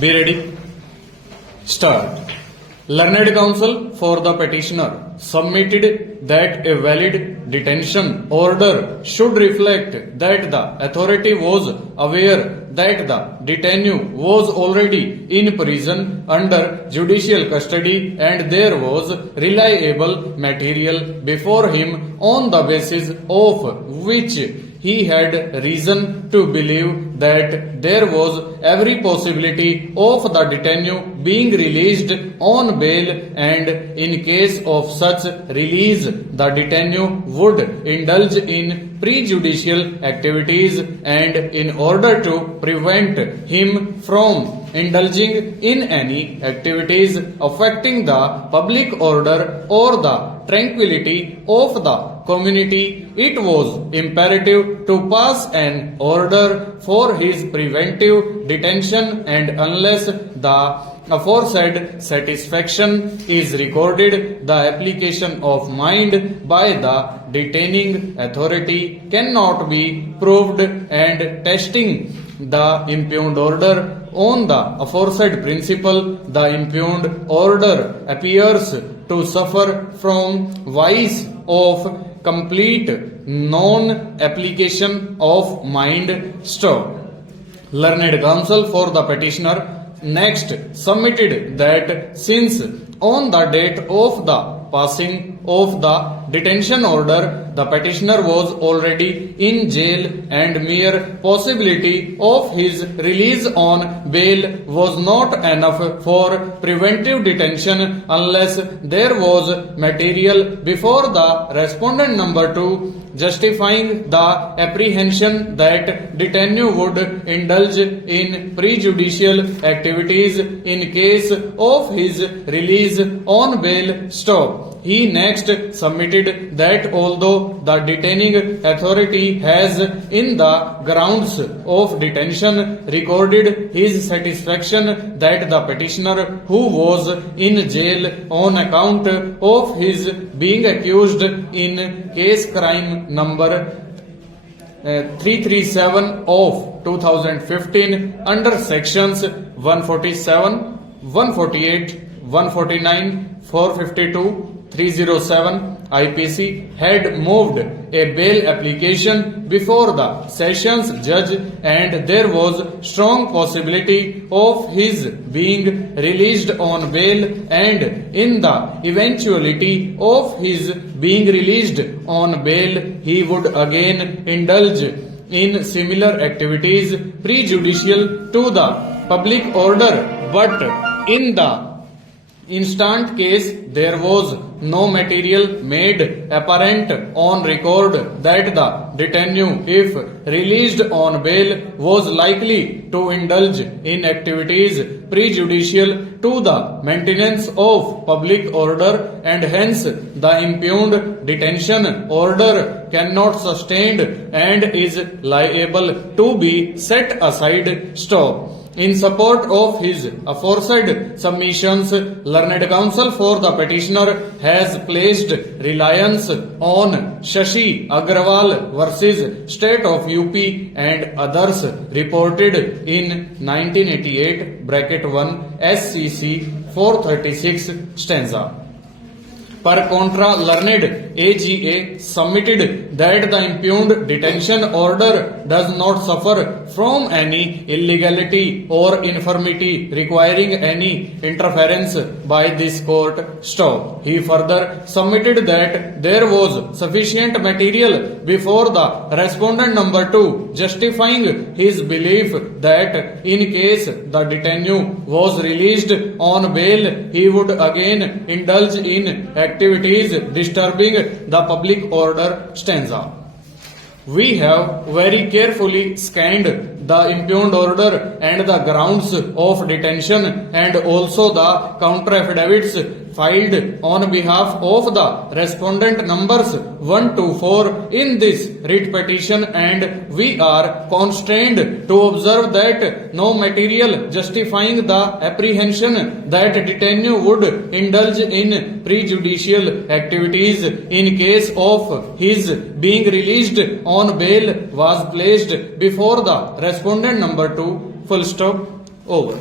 Be ready. Start. Learned counsel for the petitioner submitted that a valid detention order should reflect that the authority was aware that the detainee was already in prison under judicial custody and there was reliable material before him on the basis of which he had reason to believe that there was every possibility of the detainee being released on bail, and in case of such release, the detainee would indulge in prejudicial activities, and in order to prevent him from indulging in any activities affecting the public order or the tranquility of the community, it was imperative to pass an order for his preventive detention, and unless the aforesaid satisfaction is recorded, the application of mind by the detaining authority cannot be proved, and testing the impugned order on the aforesaid principle, the impugned order appears to suffer from vice of complete non-application of mind. Stop. Learned counsel for the petitioner next submitted that since on the date of the passing of the detention order, the petitioner was already in jail and mere possibility of his release on bail was not enough for preventive detention unless there was material before the respondent number 2 justifying the apprehension that detainee would indulge in prejudicial activities in case of his release on bail. Stop. He next submitted that although the detaining authority has in the grounds of detention recorded his satisfaction that the petitioner who was in jail on account of his being accused in case crime number 337 of 2015 under sections 147, 148, 149, 452, 307 IPC had moved a bail application before the sessions judge, and there was strong possibility of his being released on bail, and in the eventuality of his being released on bail he would again indulge in similar activities prejudicial to the public order, but in the instant case there was no material made apparent on record that the detainee, if released on bail, was likely to indulge in activities prejudicial to the maintenance of public order, and hence the impugned detention order cannot sustain and is liable to be set aside. Stop. In support of his aforesaid submissions, learned counsel for the petitioner has placed reliance on Shashi Agrawal versus State of UP and others reported in 1988 (1) SCC 436 stanza. Per contra, learned AGA submitted that the impugned detention order does not suffer from any illegality or infirmity requiring any interference by this court. Stop. He further submitted that there was sufficient material before the respondent number 2 justifying his belief that in case the detainee was released on bail he would again indulge in activities disturbing the public order. Stanza. We have very carefully scanned the impugned order and the grounds of detention and also the counter affidavits filed on behalf of the respondent numbers 1 to 4 in this writ petition, and we are constrained to observe that no material justifying the apprehension that detainee would indulge in prejudicial activities in case of his being released on bail was placed before the respondent number 2. Full stop. Over.